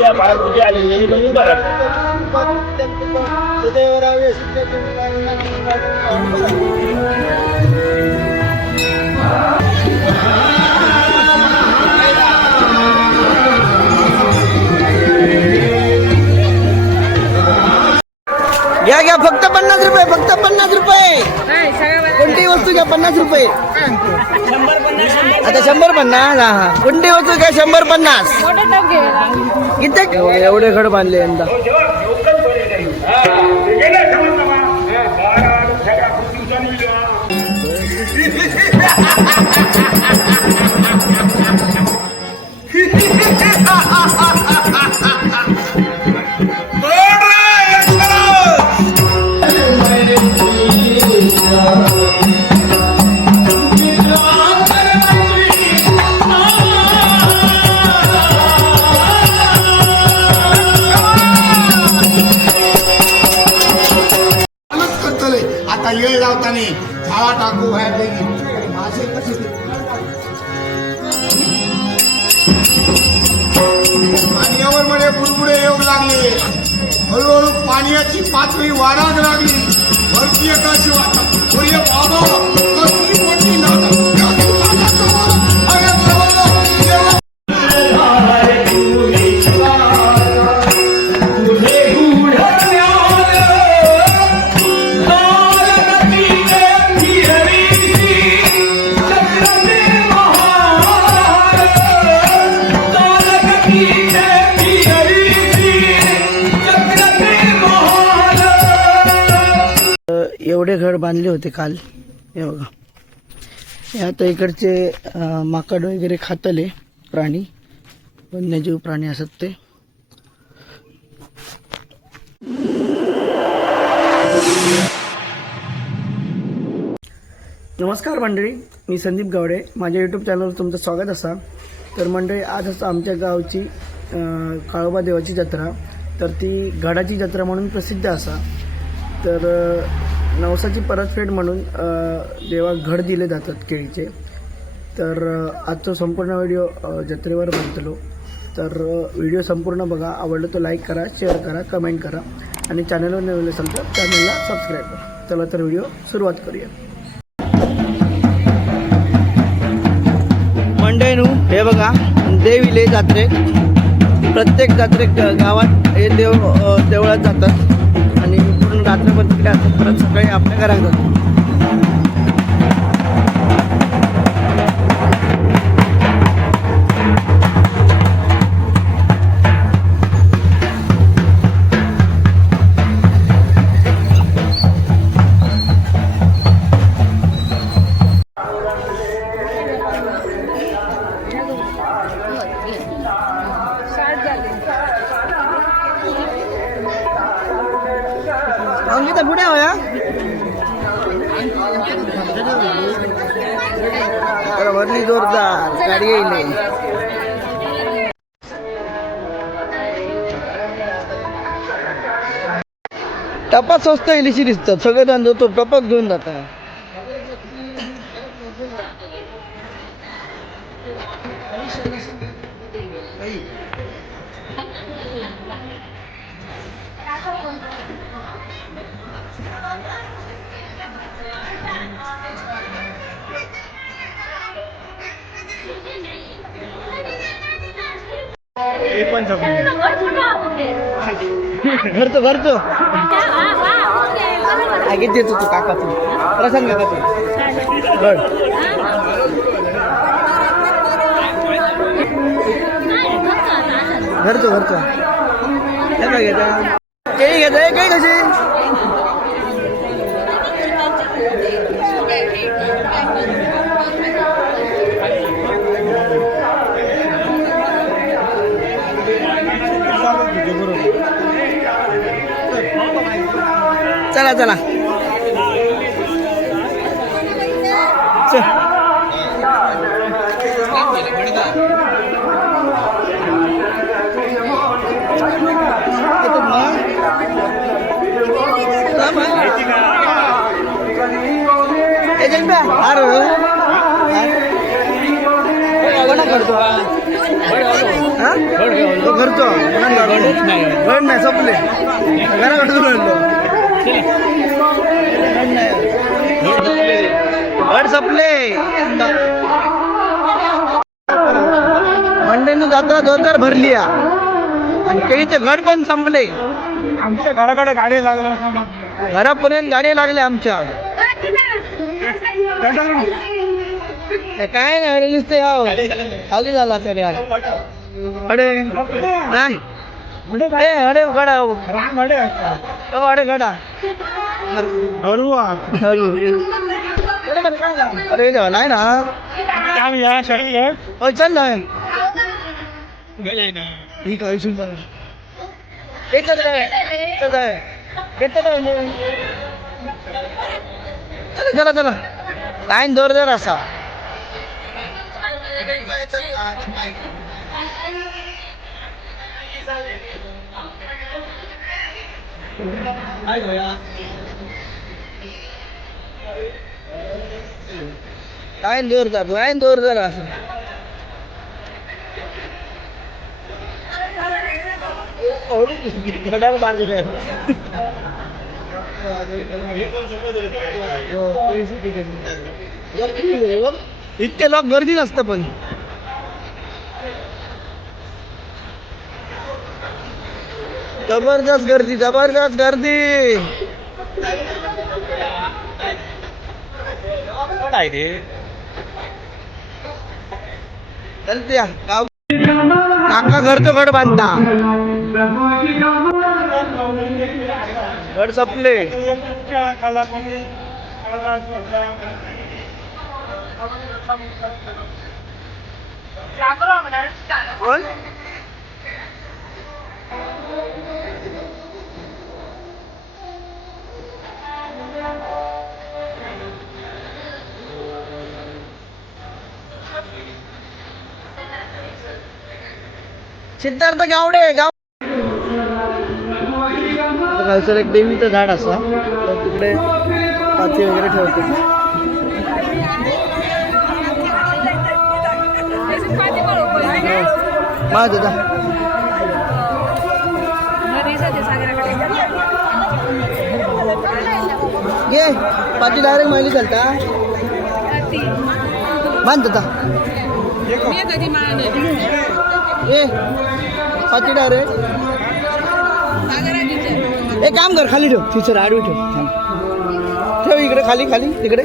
या बाळापुढे आलेले म्हणून बरं. घ्या घ्या फक्त 50 रुपये, फक्त 50 रुपये. कोणतीही वस्तू घ्या 50 रुपये. आता 150. हा कोणती वस्तू घ्या 150. किती एवढे घड बांधले यंदा. आता येळ लावताना झाडा टाकू बाहेर पाण्यावर मध्ये बुडबुडे येऊ लागले. हळूहळू पाण्याची पातळी वाढायला लागली. भरतीय काशी वाटत बाबा कसली मोठी नाटक. एवढे घर बांधले होते काल. हे बघा, हे आता इकडचे माकड वगैरे खातले प्राणी, वन्यजीव प्राणी असत ते. नमस्कार मंडळी, मी संदीप गावडे. माझ्या यूट्यूब चॅनलवर तुमचं स्वागत असा. तर मंडळी, आज असं आमच्या गावची काळोबा देवाची जत्रा, तर ती घडाची जत्रा म्हणून प्रसिद्ध असा. तर नवसाची परतफेड म्हणून देवा घड दिले जातात केळीचे. तर आजचा संपूर्ण व्हिडिओ जत्रेवर बनतलो. तर व्हिडिओ संपूर्ण बघा. आवडलं तर लाईक करा, शेअर करा, कमेंट करा आणि चॅनलवर नवीन असेल तर चॅनलला सबस्क्राईब करा. चला तर व्हिडिओ सुरुवात करूया. मंडळींनो, हे बघा, देवीले जात्रे, प्रत्येक जत्रेत गावात हे देवळात जातात आणि पूर्ण रात्रभर तिकडे असतात. परत सकाळी आपल्या घरात जातात. अंगी तर पुढे होया वरली जोरदार गाडी येईल. टपा स्वस्त इलिशी दिसतात. सगळे धंदो तो टपक घेऊन जातात. घरचं घरचं आगीच देतो तू काका. तू प्रसंग का तू घड घरचं घरचं काय घेता. केळी घेता काही कशी चला चला करतो हा तो घरचो गड नाही संपले घराकडे गड संपले मंडईनं जात्रा जोरदार भरली आणि केळीचे घड पण संपले. आमच्या घराकडे गाडी लागला घरापर्यंत गाडी लागले आमच्या. काय नाही नुसते खाली झाला तरी अडे नाही अडे गडा अडे गडा अरे नाही ना चल ना ठीक आहे चला चला लाईन जोरदार असा लाईन जोरदार असं बांधले इतके लोक गर्दी नसतं पण जबरदस्त गर्दी काय रे चलते गाव काका घरचं घड बांधता घड संपले. कोण सिद्धार्थ गावडे गाव खालचं एक देवीचं झाड असा तर तिकडे पाती वगैरे ठेवतो. माझ दादा ये पाती डायरेक्ट माहिती चालता बांध दादा ये पाती डायरेक्ट एक काम कर खाली ठेव टीचर आडवी ठेव इकडे खाली तिकडे.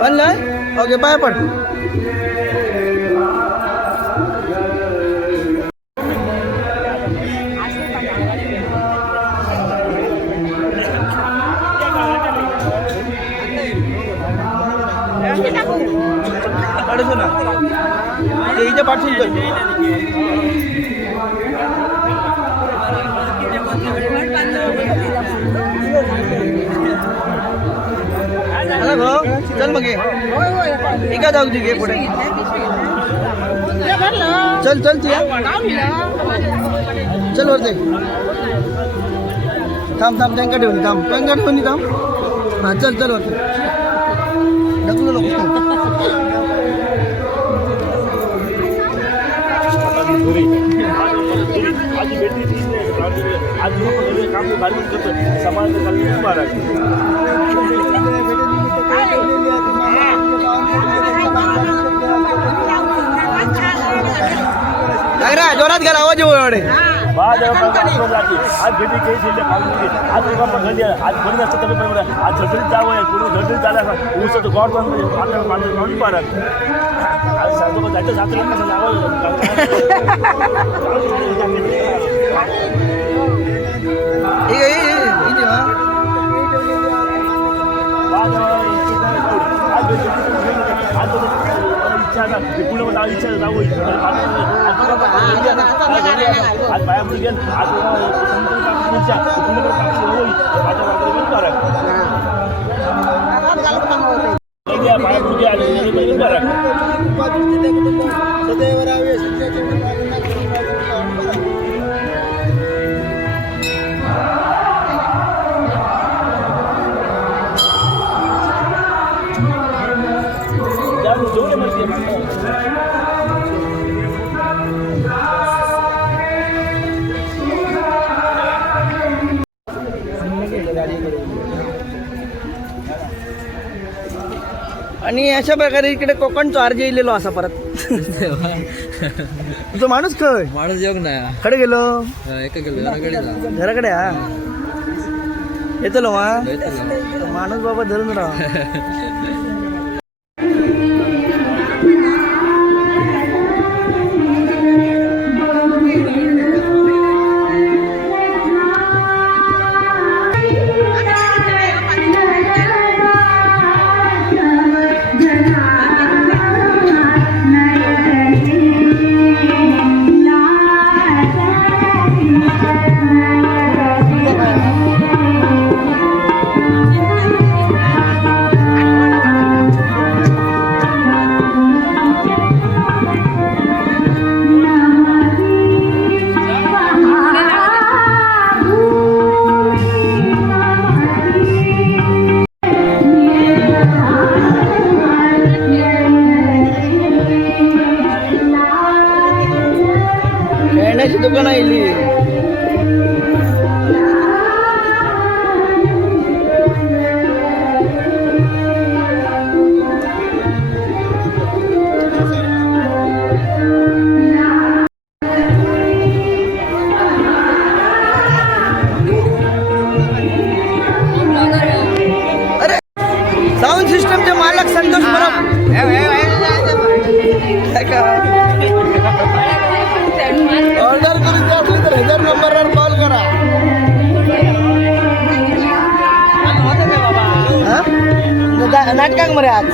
बनलाय ओके पाय पड. इथे पाठवून कर चल मग एका जाऊ दे घे पुढे चल चल वरते थांब टँकर ठेवून थांब हां चल वरते ढकलू नको. जोरात घ्या आवाज एवढे आज भेटी काही आज आज बंद असतं तरी पण आज झटडीत जावं पूर्ण झटडीत झाला ऊसाचं गॉड बांधून पाहणार आज सांगतो जायचं जातं कसं पुढे मला इच्छा जाऊ आज बायापुढे गेल आज बायापुढे आणि अशा प्रकारे इकडे कोकणचो आर्ज येयलेलो असा परत तुझो माणूस खय माणूस योग ना खडे गेलो एका गेलो घराकडे घराकडे हा येतलो मा जा माणूस बाबा धरून राहा खेळण्याची दुकान आली अरे साऊंड सिस्टमचे मालक संतोष परब ऑर्डर करून असली तर 1000 नंबरवर कॉल करा नाटकाक मरे आज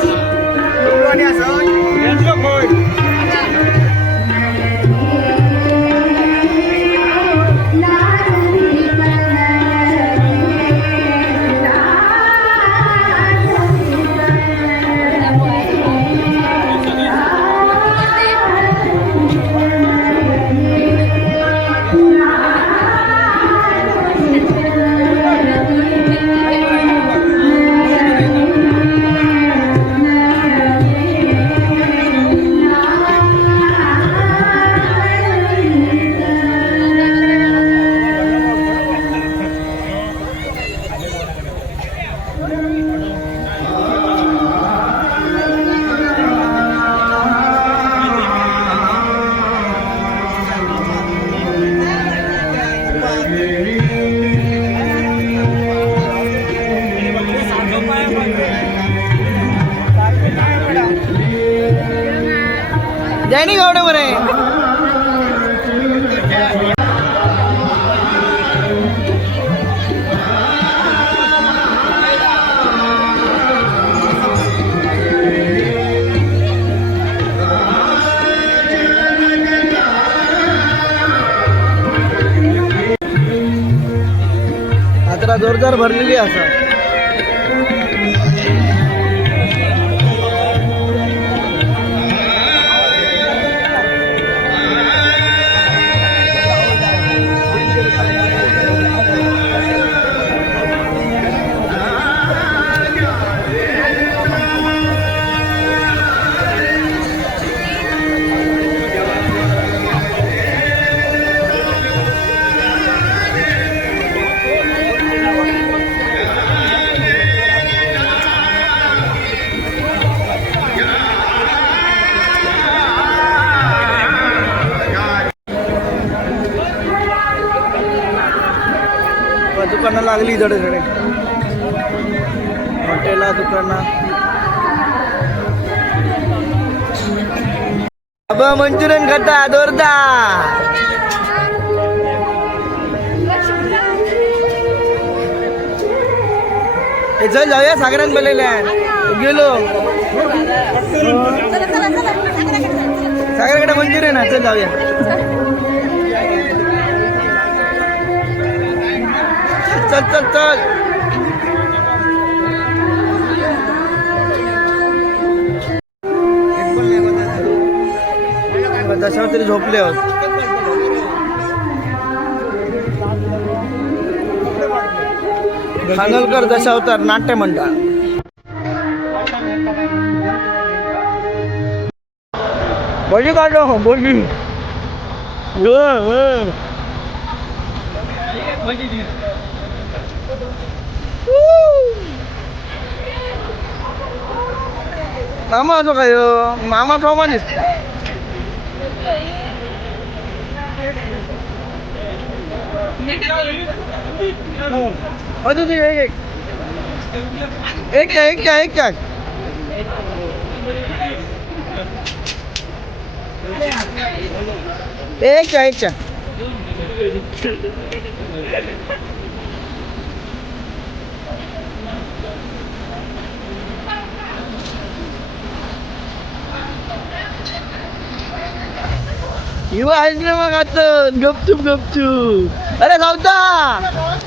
जैनी गावडे मरे यात्रा जोरदार भरलेली असा दुकानं लागली धडे धडे हॉटेला दुकानं बाबा मंचुरियन खाता दोरदा हे चल जाऊया सागरान बोललेल्या गेलो सागराकडे मंचुरियन आहे चल जाऊया चल चल चल दशावर तरी झोपले आहोत खानोलकर दशावतार नाट्य मंडळ बोली काढो बोली मामा असो काय मामा प्रमाण दिसत एक युवा आहेस ना मग आता गपचूप अरे धावता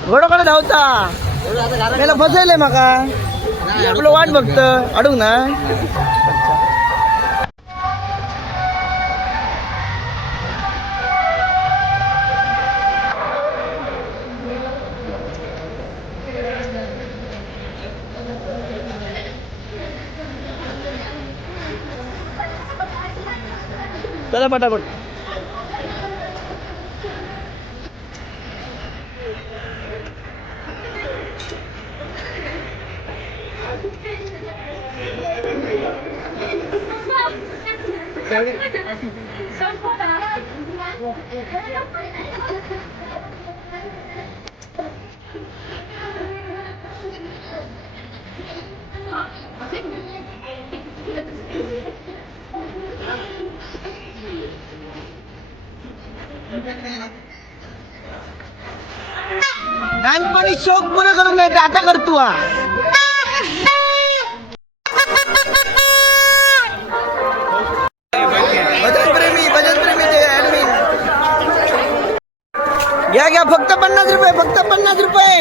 घोडाकडे धावता त्याला फसायलंय माका आपलं वाट बघत अडूक ना चला पटापट लहानपणी शौक पूर्ण करून घ्यायचा आता करतो भजन प्रेमी ते ऍडमिन घ्या फक्त 50 रुपये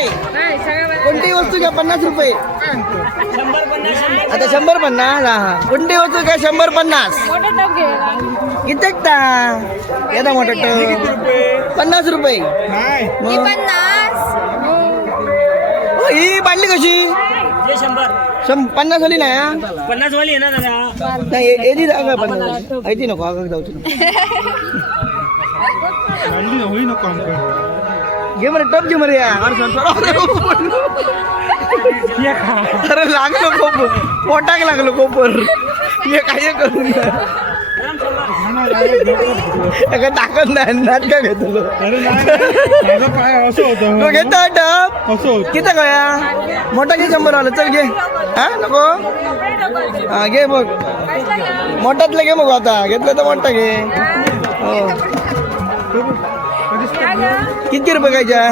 कोणतीही वस्तू घ्या 50 रुपये आता 150 हा कोणती वस्तू घ्या 150 किती येता मोठा 50 रुपये ही बांधली कशी 50 वाली नाही 50 वाली आहे ना दादा नाही एदी जागा 50 ऐती नको आगाग जाऊची घे बरं टप घे बरं अरे लागलो खूप पोटाक लागलो कोपर हे काय करून टाकत नाही नाटका घेतो तो घेतो टप किती गया मोठा घे 100 वाला चल घे हा नको हा घे बघ मोठातलं घे मग आता घेतलं तर मोठा घे हो किती रुपये घ्यायच्या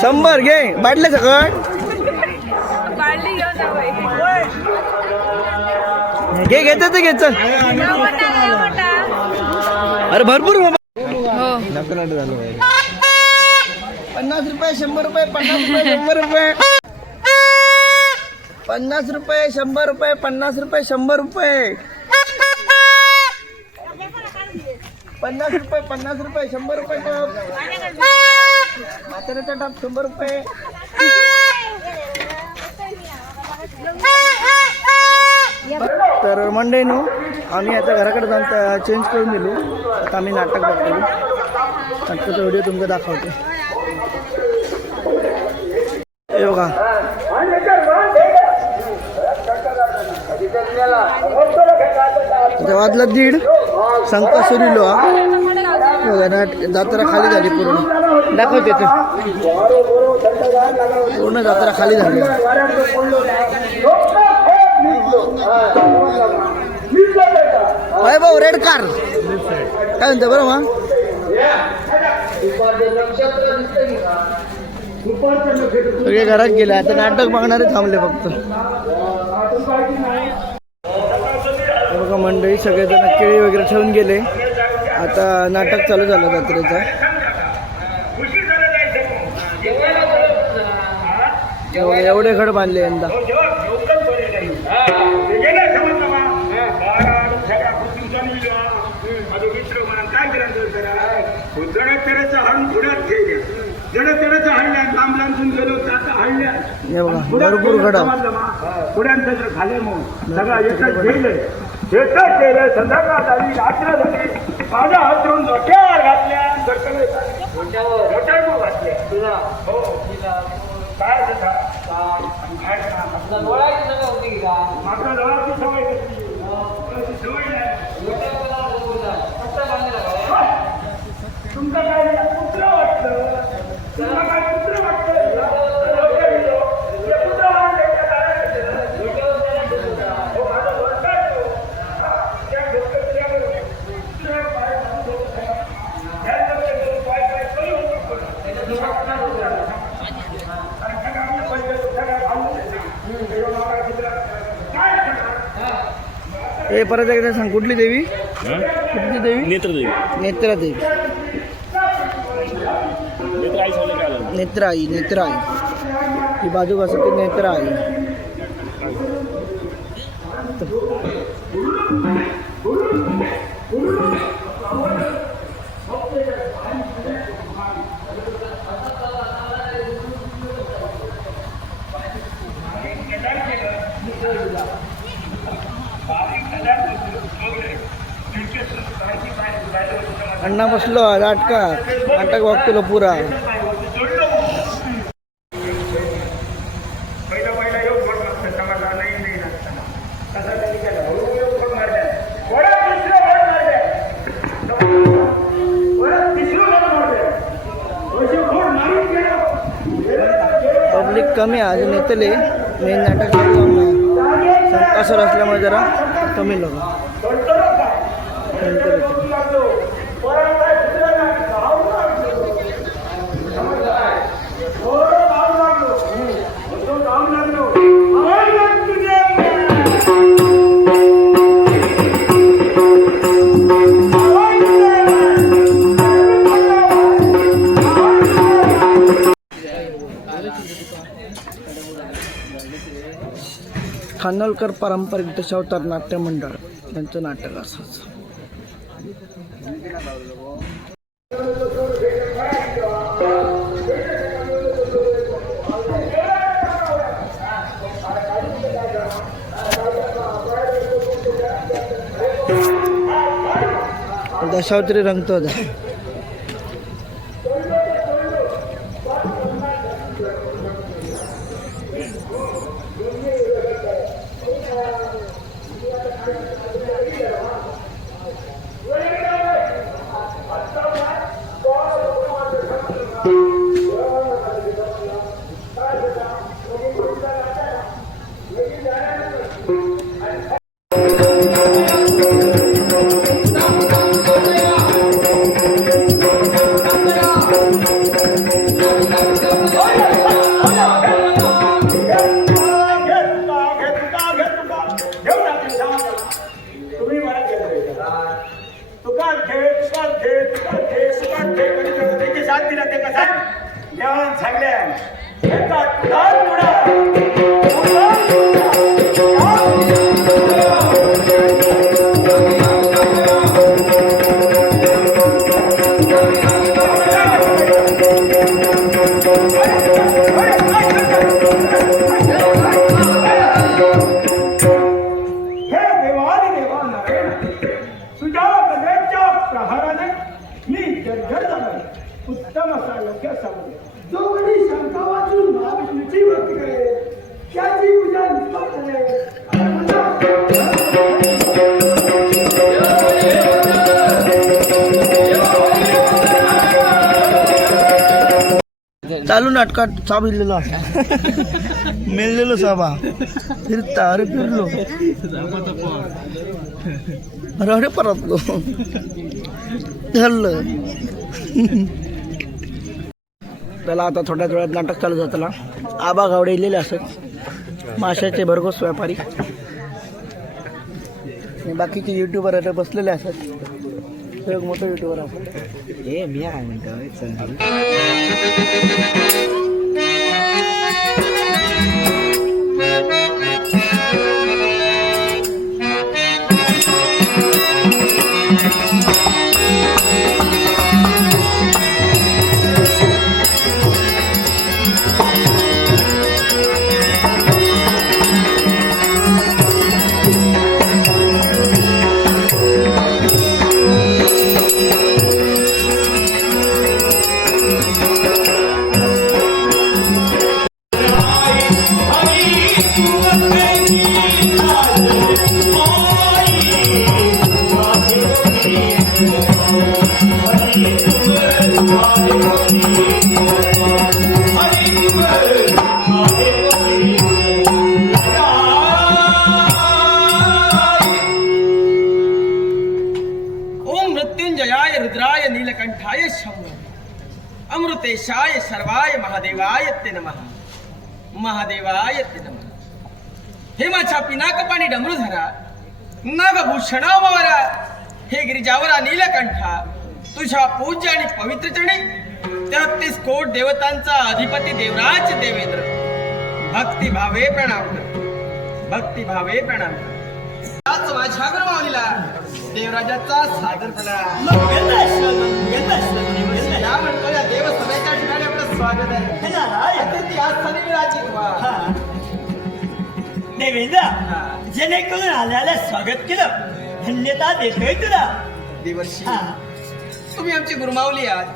100 घे बाटले सकट घे घेत ते घे चल अरे भरपूर 50 रुपये 100 रुपये 50 रुपये 100 रुपये 50 रुपये 50 रुपये 100 रुपये 50 रुपये 50 रुपये 100 रुपये टप म्हाताऱ्याचा टप 100 रुपये तर मंडे नो आम्ही आता घराकडे जाऊन चेंज करून दिलो आता आम्ही नाटक बघतो नाटकाचा व्हिडिओ तुमचा दाखवतो हे बघा वाजला 1:30 संका सुरिलो जत्रा खाली झाली पूर्ण दाखवते पूर्ण जत्रा खाली झाली भाऊ रेड कार काय म्हणते बरं मग सगळे घरात गेले आता नाटक बघणारे थांबले फक्त बघा मंडळी सगळेजण केळी वगैरे ठेवून गेले आता नाटक चालू झालं जत्रेचं एवढे घड बांधले यंदा भरपूर घडा पुढ्यांचं खाले मग सगळं एकच गेले एकच केलं संध्याकाळ झाली रात्र झाली माझ्या हातरून डोक्यावर घातल्या घातल्या काय देता मात्र डोळ्याची सवय कसली डोळ्याची सवय नाही तुमचं काय कुत्र वाटतं तुला काय कुत्र वाटतं हे परत एकदा सांग, कुठली देवी? कुठली देवी? नेत्रदेवी नेत्रा देवी. नेत्राई सांगले काय झालं नेत्राई. नेत्राई ही बाजू कसं ते नेत्राई. अण्णा बसलो नाटक बघतो पुरा. पहिला योग फोन नसतं समाजाला नाही नसतं तसा त्यांनी केलं योग फोन मारल्या वडा तिसरं फोन मारल्या वडा तिसरं फोन मारल्या असे फोन मारून गेलं पब्लिक कमी आहे अजून येतले. मेन नाटक संकासर असल्यामुळे जरा कमी लोक नंतर येते. खानोलकर पारंपरिक दशावतार नाट्य मंडळ यांचं नाटक असंच. दशावतारी रंगतो होता. उत्तम असा योग्य समज जो कोणी शंका वाचून महाविष्णूची भक्ती करेल त्याची पूजा निष्पक्ष चालू नाटकात साप इलेलो मेलेलो साबा फिरता अरे फिरलो अरे परतलो झालं. त्याला आता थोड्याच वेळात नाटक चालू जाताना आबा गावडे इलेले असत माशाचे भरघोस व्यापारी आणि बाकीचे युट्यूबर आता बसलेले असत. एक मोठं युट्यूबर असत हे मी आहे म्हणतो. ओम मृत्युंजयाय रुद्राय नीलकंठाय शंभ अमृतेशाय सर्वाय महादेवाय ते नमः महादेवाय ते नमः हे माझ्या पिनाकपाणी डमरूधरा नागभूषणा मारा हे गिरिजावरा नीलकंठा तुझ्या पूज्य आणि पवित्र चरणी 33 कोट देवतांचा अधिपती देवराज देवेंद्र भक्तिभावे प्रणाम कर भक्तिभावे प्रणाम कर आज माझ्या गुरुमाऊलीला देवराजाचा सादरपणा या म्हणतो या देवसभेच्या ठिकाणी आपलं स्वागत आहे अतिथी आस्थानी विराजित व्हा. देवेंद्र जेणेकरून आल्याला स्वागत केलं धन्यता देतोय तुला देवर्षी तुम्ही आमची गुरुमाऊली आहात.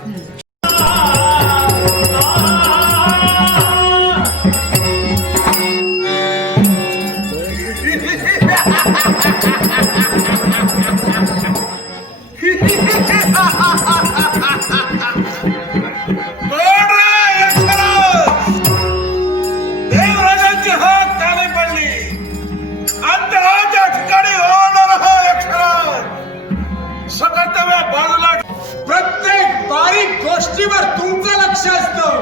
देवराजांची हाक काने पडली अंतराच्या ठिकाणी होणार हा अक्षर सकर्तव्या बाजूला प्रत्येक बारीक गोष्टीवर तुमचं लक्ष असतं.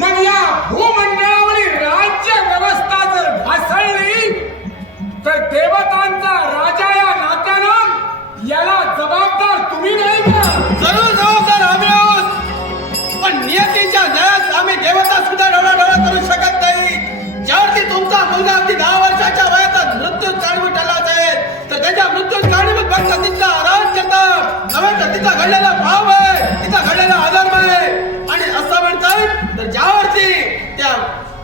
मग या भूमंडळावरील राज्य व्यवस्था जर ढासळली तर देवतांचा राजा या नात्यानं याला जबाबदार तुम्ही नाही का? जरूर जबाबदार आम्ही आहोत पण नियतीच्या न्यायात आम्ही देवता सुद्धा ढवळाढवळ करू शकत नाही. ज्यावरती तुमचा मुलगा अगदी 10 वर्षाच्या वयात मृत्यू कारणीभूत ठरला असेल तर त्याच्या मृत्यू कारणीभूत फक्त तिथला अराजकता नव्हे तर तिचा घडलेला भाव आहे तिचा घडलेला अधर्म आहे. आणि असं म्हणतात तर ज्यावरती त्या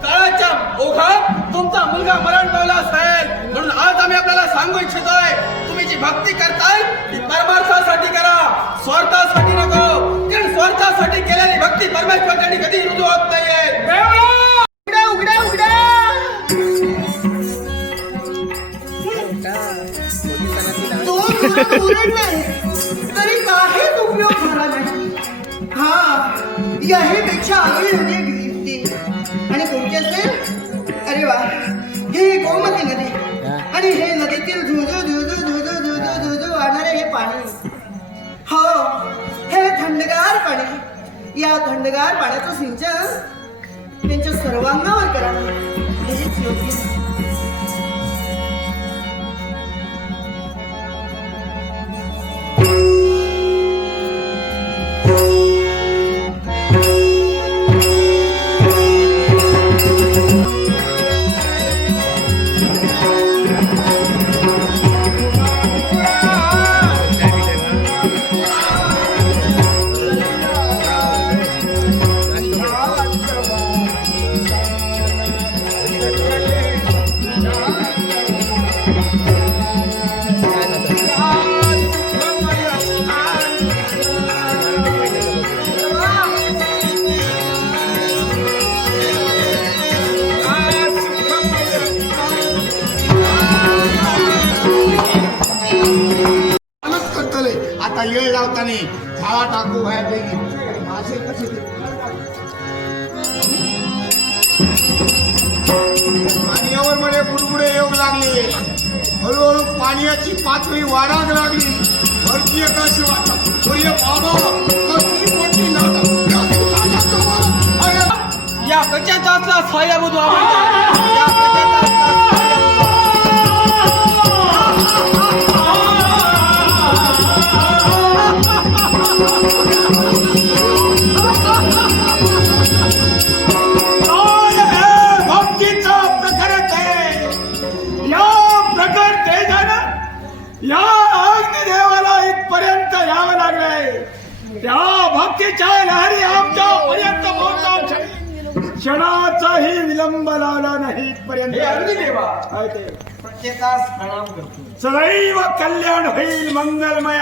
काळाच्या ओघात तुमचा मुलगा मरण पावला असेल म्हणून आज आम्ही आपल्याला सांगू इच्छितोय तुम्ही जी भक्ती करताय ती परमार्थासाठी करा स्वार्थासाठी नको. कारण स्वार्थासाठी केलेली भक्ती परमेश्वरासाठी कधी रुजू होत नाहीये. उघड्या उघड्या उघड्या तरी काहीच उपयोग झाला नाही. हा याहीपेक्षा आगळी नदी विहिरते आणि कोणती असेल? अरे वा ही गोमती नदी आणि हे नदीतील झुजू झुजू झुजू झुजू झुजू वाहणारे हे पाणी. हो हे थंडगार पाणी. या थंडगार पाण्याचं सिंचन त्यांच्या सर्वांगावर करावं हेच योग्य. आता येळ लावताना झाडा टाकू बाहेर पैकी माझे कसे पाण्यावर मध्ये बुडबुडे येऊ लागले. हळूहळू पाण्याची पातळी वाढायला लागली. भरती आकाशी वाटत सूर्य बाबा कसली मोठी लाटा. या प्रजाताचा सायाबुद्ध या प्रजाताचा भक्तीचा प्रकारच आहे. या प्रकार तेजानं या अग्निदेवाला इथपर्यंत यावं लागलंय. त्या भक्तीच्या लहरी आमच्या पर्यंत पोहोचवून क्षणाचाही विलंब लावला नाही इथपर्यंत. अग्निदेवा आहे ते. प्रत्येकास प्रणाम करतो. सदैव कल्याण होईल मंगलमय.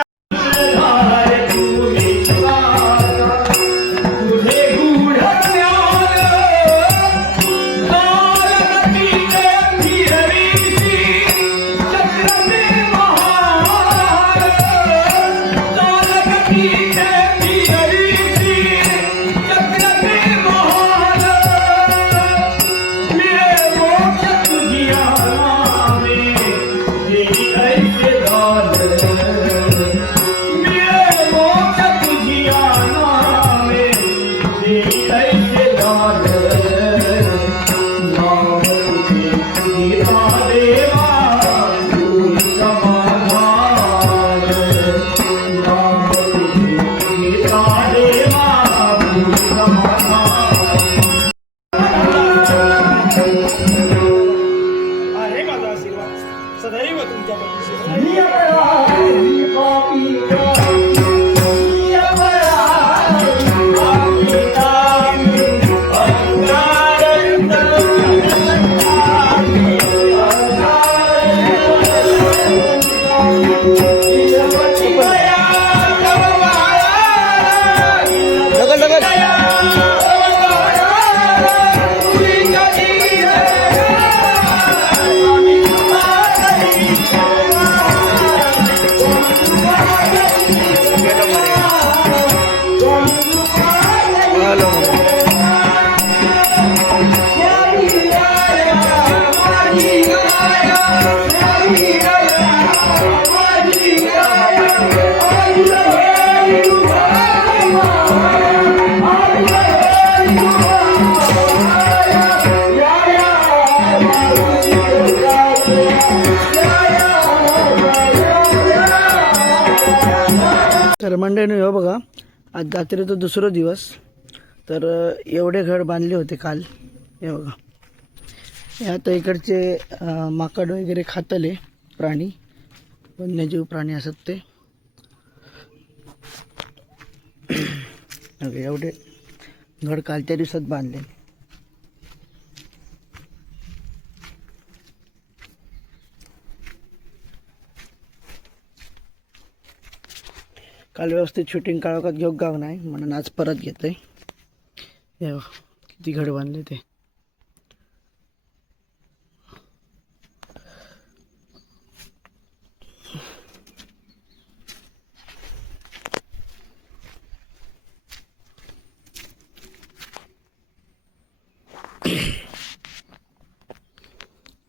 तर मंडळीनं हो बघा, आज जत्रेचा दुसरा दिवस. तर एवढे घर बांधले होते काल. हे बघा, हे आता इकडचे माकड वगैरे खातले प्राणी, वन्यजीव प्राणी असत ते. एवढे घर कालच्या दिवसात बांधले. काल व्यवस्थित शूटिंग काळोखात घेऊ गाव नाही म्हणून आज परत घेतोय. हे बघा, किती घड बांधले ते.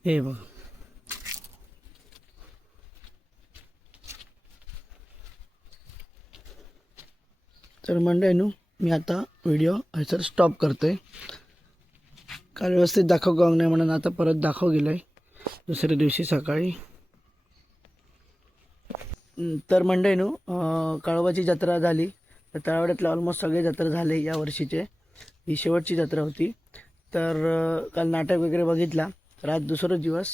हे बघ, तर मंडळींनो मी आता व्हिडिओ ह्याच्यावर स्टॉप करतोय. काल व्यवस्थित दाखव गाव नाही म्हणून आता परत दाखव गेलं दुसऱ्या दिवशी सकाळी. तर मंडळींनो, काळोबाची जत्रा झाली. तर तळावड्यातले ऑलमोस्ट सगळे जत्रा झाले या वर्षीचे. ही शेवटची जत्रा होती. तर काल नाटक वगैरे बघितला. तर आज दुसरा दिवस.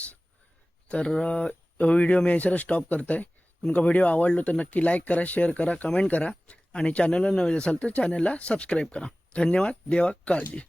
तर व्हिडिओ मी ह्याच्यावर स्टॉप करतो आहे. तुमका व्हिडिओ आवडलो तर नक्की लाईक करा, शेअर करा, कमेंट करा आणि चॅनलला नवीन असाल तर चॅनलला सबस्क्राईब करा. धन्यवाद. देवा काळजी.